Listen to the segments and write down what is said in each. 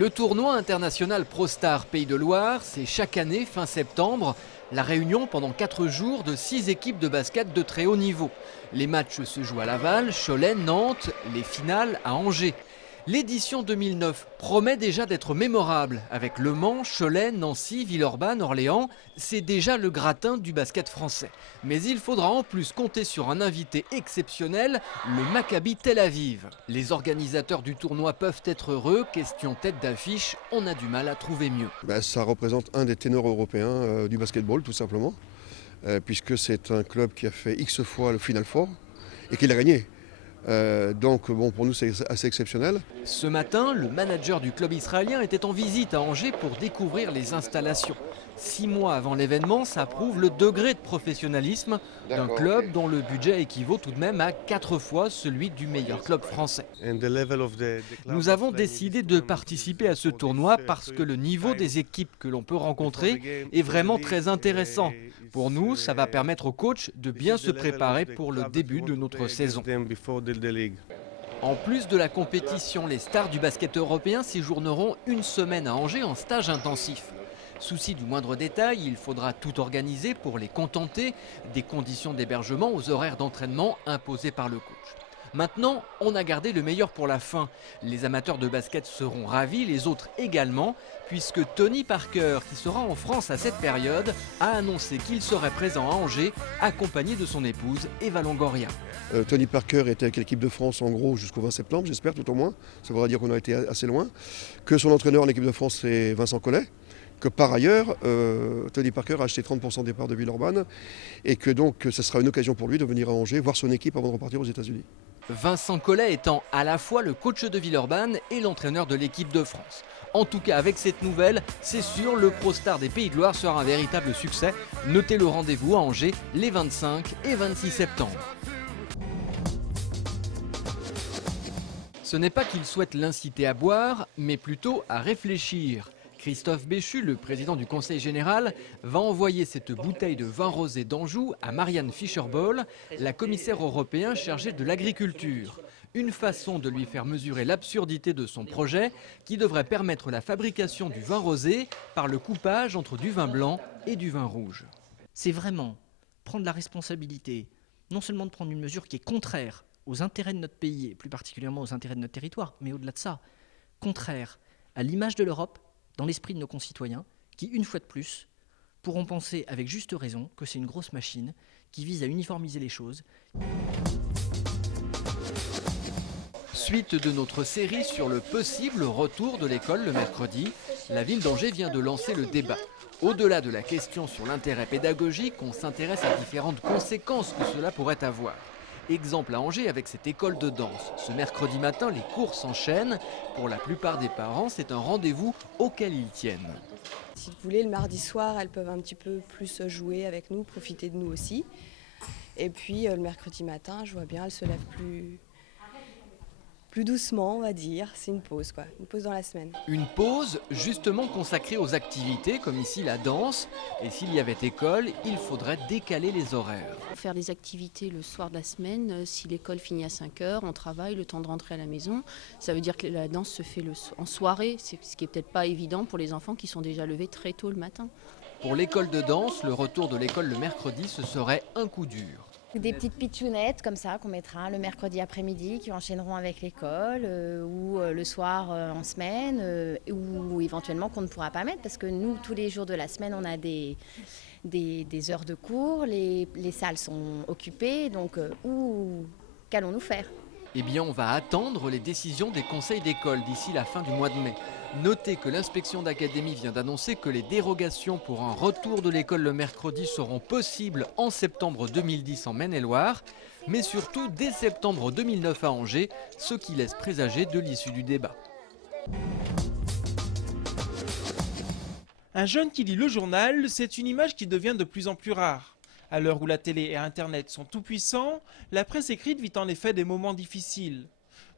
Le tournoi international ProStar Pays de Loire, c'est chaque année, fin septembre, la réunion pendant 4 jours de 6 équipes de basket de très haut niveau. Les matchs se jouent à Laval, Cholet, Nantes, les finales à Angers. L'édition 2009 promet déjà d'être mémorable. Avec Le Mans, Cholet, Nancy, Villeurbanne, Orléans, c'est déjà le gratin du basket français. Mais il faudra en plus compter sur un invité exceptionnel, le Maccabi Tel Aviv. Les organisateurs du tournoi peuvent être heureux. Question tête d'affiche, on a du mal à trouver mieux. Ça représente un des ténors européens du basketball tout simplement, puisque c'est un club qui a fait X fois le Final Four et qui l'a gagné. Donc pour nous c'est assez exceptionnel. Ce matin, le manager du club israélien était en visite à Angers pour découvrir les installations. 6 mois avant l'événement, ça prouve le degré de professionnalisme d'un club dont le budget équivaut tout de même à 4 fois celui du meilleur club français. Nous avons décidé de participer à ce tournoi parce que le niveau des équipes que l'on peut rencontrer est vraiment très intéressant. Pour nous, ça va permettre aux coachs de bien se préparer pour le début de notre saison. En plus de la compétition, les stars du basket européen séjourneront une semaine à Angers en stage intensif. Souci du moindre détail, il faudra tout organiser pour les contenter, des conditions d'hébergement aux horaires d'entraînement imposés par le coach. Maintenant, on a gardé le meilleur pour la fin. Les amateurs de basket seront ravis, les autres également, puisque Tony Parker, qui sera en France à cette période, a annoncé qu'il serait présent à Angers, accompagné de son épouse Eva Longoria. Tony Parker était avec l'équipe de France en gros jusqu'au 20 septembre, j'espère tout au moins. Ça voudra dire qu'on a été assez loin. Que son entraîneur en équipe de France, c'est Vincent Collet. Que par ailleurs, Tony Parker a acheté 30% des parts de Villeurbanne et que donc ce sera une occasion pour lui de venir à Angers voir son équipe avant de repartir aux États-Unis. Vincent Collet étant à la fois le coach de Villeurbanne et l'entraîneur de l'équipe de France. En tout cas, avec cette nouvelle, c'est sûr, le ProStar des Pays de Loire sera un véritable succès. Notez le rendez-vous à Angers les 25 et 26 septembre. Ce n'est pas qu'il souhaite l'inciter à boire, mais plutôt à réfléchir. Christophe Béchu, le président du Conseil général, va envoyer cette bouteille de vin rosé d'Anjou à Marianne Fischer-Boel, la commissaire européenne chargée de l'agriculture. Une façon de lui faire mesurer l'absurdité de son projet qui devrait permettre la fabrication du vin rosé par le coupage entre du vin blanc et du vin rouge. C'est vraiment prendre la responsabilité, non seulement de prendre une mesure qui est contraire aux intérêts de notre pays et plus particulièrement aux intérêts de notre territoire, mais au-delà de ça, contraire à l'image de l'Europe, dans l'esprit de nos concitoyens, qui, une fois de plus, pourront penser avec juste raison que c'est une grosse machine qui vise à uniformiser les choses. Suite de notre série sur le possible retour de l'école le mercredi, la ville d'Angers vient de lancer le débat. Au-delà de la question sur l'intérêt pédagogique, on s'intéresse à différentes conséquences que cela pourrait avoir. Exemple à Angers avec cette école de danse. Ce mercredi matin, les cours s'enchaînent. Pour la plupart des parents, c'est un rendez-vous auquel ils tiennent. Si vous voulez, le mardi soir, elles peuvent un petit peu plus jouer avec nous, profiter de nous aussi. Et puis le mercredi matin, je vois bien, elles se lèvent plus doucement, on va dire. C'est une pause, quoi. Une pause dans la semaine. Une pause justement consacrée aux activités, comme ici la danse. Et s'il y avait école, il faudrait décaler les horaires. Faire des activités le soir de la semaine, si l'école finit à 5 h, on travaille, le temps de rentrer à la maison. Ça veut dire que la danse se fait en soirée, ce qui n'est peut-être pas évident pour les enfants qui sont déjà levés très tôt le matin. Pour l'école de danse, le retour de l'école le mercredi, ce serait un coup dur. Des petites pitchounettes comme ça qu'on mettra le mercredi après-midi qui enchaîneront avec l'école ou le soir en semaine ou éventuellement qu'on ne pourra pas mettre parce que nous tous les jours de la semaine on a des heures de cours, les salles sont occupées donc qu'allons-nous faire ? Eh bien, on va attendre les décisions des conseils d'école d'ici la fin du mois de mai. Notez que l'inspection d'académie vient d'annoncer que les dérogations pour un retour de l'école le mercredi seront possibles en septembre 2010 en Maine-et-Loire, mais surtout dès septembre 2009 à Angers, ce qui laisse présager de l'issue du débat. Un jeune qui lit le journal, c'est une image qui devient de plus en plus rare. À l'heure où la télé et Internet sont tout puissants, la presse écrite vit en effet des moments difficiles.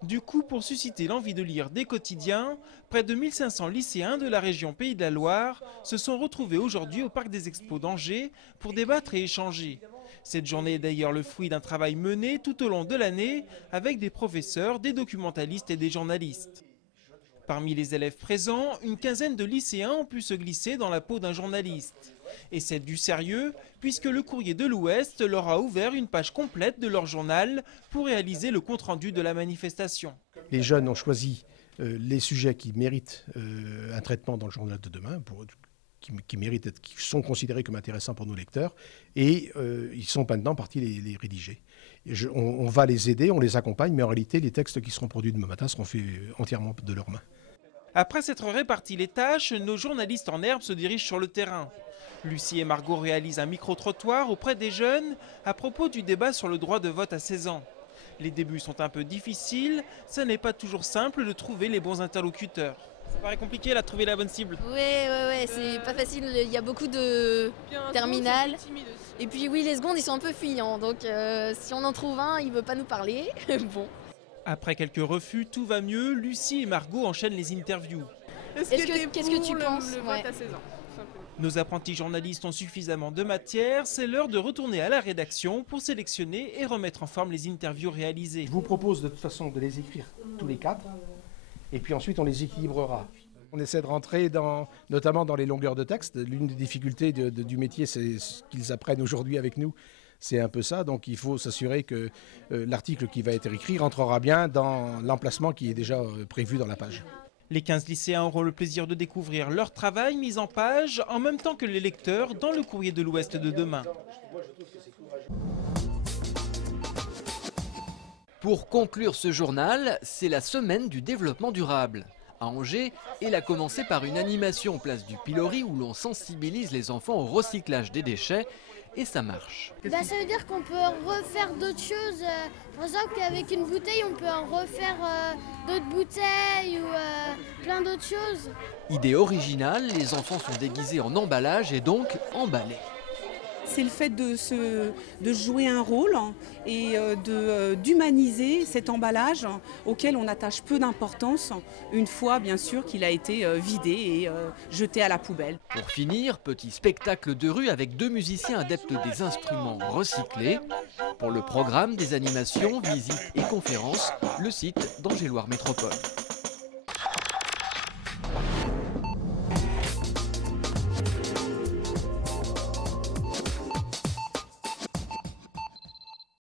Du coup, pour susciter l'envie de lire des quotidiens, près de 1500 lycéens de la région Pays de la Loire se sont retrouvés aujourd'hui au Parc des Expos d'Angers pour débattre et échanger. Cette journée est d'ailleurs le fruit d'un travail mené tout au long de l'année avec des professeurs, des documentalistes et des journalistes. Parmi les élèves présents, une quinzaine de lycéens ont pu se glisser dans la peau d'un journaliste. Et c'est du sérieux, puisque le Courrier de l'Ouest leur a ouvert une page complète de leur journal pour réaliser le compte-rendu de la manifestation. Les jeunes ont choisi les sujets qui méritent un traitement dans le journal de demain, qui sont considérés comme intéressants pour nos lecteurs, et ils sont maintenant partis les rédiger. On va les aider, on les accompagne, mais en réalité, les textes qui seront produits demain matin seront faits entièrement de leurs mains. Après s'être réparti les tâches, nos journalistes en herbe se dirigent sur le terrain. Lucie et Margot réalisent un micro-trottoir auprès des jeunes à propos du débat sur le droit de vote à 16 ans. Les débuts sont un peu difficiles, ça n'est pas toujours simple de trouver les bons interlocuteurs. Ça paraît compliqué là, de trouver la bonne cible. Ouais, c'est pas facile, il y a beaucoup de terminales. Et puis oui, les secondes ils sont un peu fuyants, donc si on en trouve un, il veut pas nous parler. Bon. Après quelques refus, tout va mieux, Lucie et Margot enchaînent les interviews. Qu'est-ce que tu penses le vote à 16 ans? Nos apprentis journalistes ont suffisamment de matière, c'est l'heure de retourner à la rédaction pour sélectionner et remettre en forme les interviews réalisées. Je vous propose de toute façon de les écrire tous les 4, et puis ensuite on les équilibrera. On essaie de rentrer notamment dans les longueurs de texte. L'une des difficultés du métier, c'est ce qu'ils apprennent aujourd'hui avec nous. C'est un peu ça, donc il faut s'assurer que l'article qui va être écrit rentrera bien dans l'emplacement qui est déjà prévu dans la page. Les 15 lycéens auront le plaisir de découvrir leur travail mis en page en même temps que les lecteurs dans le Courrier de l'Ouest de demain. Pour conclure ce journal, c'est la semaine du développement durable. À Angers, elle a commencé par une animation place du Pilori où l'on sensibilise les enfants au recyclage des déchets et ça marche. Ça veut dire qu'on peut refaire d'autres choses. Par exemple, qu'avec une bouteille, on peut en refaire d'autres bouteilles ou plein d'autres choses. Idée originale, les enfants sont déguisés en emballage et donc emballés. C'est le fait de jouer un rôle et d'humaniser cet emballage auquel on attache peu d'importance une fois bien sûr qu'il a été vidé et jeté à la poubelle. Pour finir, petit spectacle de rue avec 2 musiciens adeptes des instruments recyclés. Pour le programme des animations, visites et conférences, le site d'Angers Loire Métropole.